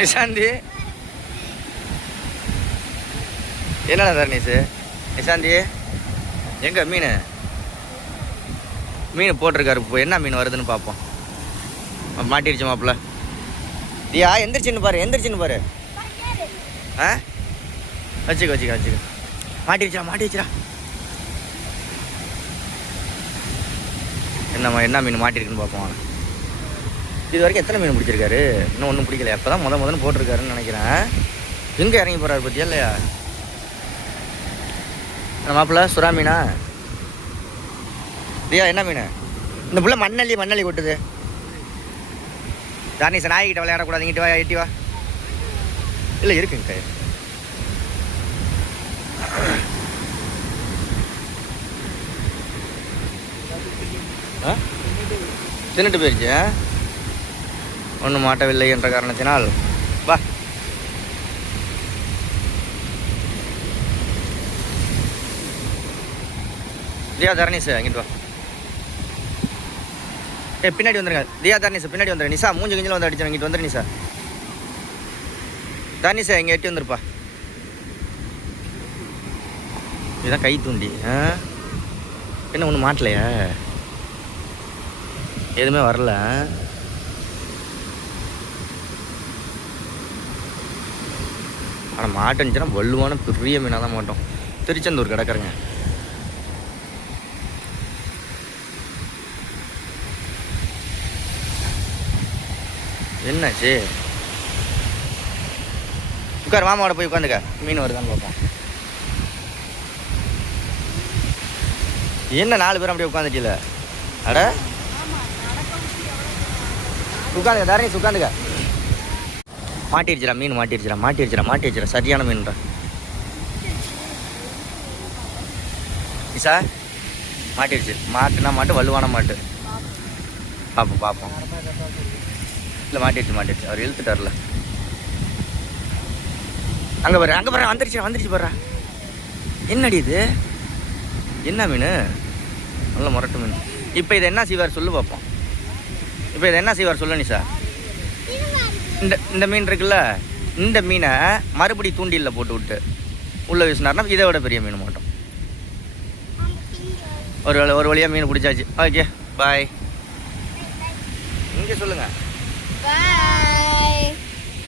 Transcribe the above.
நிஷாந்தி என்னடா தர்ணீஸு? நிஷாந்தி எங்கே மீன் போட்டிருக்காரு. இப்போ என்ன மீன் வருதுன்னு பார்ப்போம். மாட்டிடுச்சு மாப்பிள்ள. தியா எந்திரிச்சின்னு பாரு. ஆ வச்சுக்க. மாட்டிடுச்சா. என்ன மீன் மாட்டிருக்குன்னு பார்ப்போம். இது வரைக்கும் எத்தனை மீன் பிடிச்சிருக்காரு? இன்னும் ஒன்றும் பிடிக்கல. அப்போ தான் முதன்னு போட்டிருக்காருன்னு நினைக்கிறேன். எங்கே இறங்கி போகிறாரு பற்றியா இல்லையா? மாப்பிள்ள சுறா மீனா? தியா என்ன மீன்? இந்த புள்ள மண்ணள்ளி கொட்டுது. தானீஸ் நாய்கிட்ட விளையாடக்கூடாது. இங்கிட்டு வா, எட்டி வா. இல்லை இருக்குங்க கை. தின்னுட்டு போயிடுச்சு. ஒன்றும் மாட்டவில்லை என்ற காரணத்தினால் வா. தியா தரணீஸ் அங்கிட்டு வா. பின்னாடி வந்துருங்க. தியா தரணீஸ் பின்னாடி வந்துரு. நிஷா மூஞ்சி கிஞ்சில் வந்து அடிச்சு இங்கிட்டு வந்துரு. நிஷா தரணீஸா இங்கே எட்டி வந்துருப்பா. இதுதான் கை தூண்டி. என்ன ஒன்றும் மாட்டலையா? எதுவுமே வரல. ஆனால் மாட்டேன்னுச்சுன்னா வலுவான பெரிய மீனாக தான் மாட்டோம். திருச்செந்தூர் கிடக்குறங்க. என்னாச்சு? உட்கார், மாமாவோட போய் உட்காந்துக்க. மீன் வருதான்னு பார்ப்போம். என்ன 4 பேரும் அப்படியே உட்காந்துட்டில? அட உட்காந்துக்க தரணீஸ், உட்காந்துக்க. மாட்டிடுச்சுடா மீன், மாட்டிடுச்சுடா. சரியான மீன்டா. நிஷா மாட்டிடுச்சு. மாட்டு வலுவான மாட்டு. பார்ப்போம். இல்லை மாட்டிடுச்சு. அவர் இழுத்துட்டார்ல. அங்கே பாரு வந்துருச்சு பாரு. என்னடி இது? என்ன மீன்? நல்ல முரட்டு மீன். இப்போ இதை என்ன செய்வார் சொல்லு பார்ப்போம். சொல்லு நிஷா. இந்த மீன் இருக்குல்ல, இந்த மீனை மறுபடி தூண்டிலில் போட்டு விட்டு உள்ளே வீசினார்னா இதை விட பெரிய மீன் மாட்டோம். ஒரு வழியாக மீன் பிடிச்சாச்சு. Okay bye. இங்கே சொல்லுங்கள்.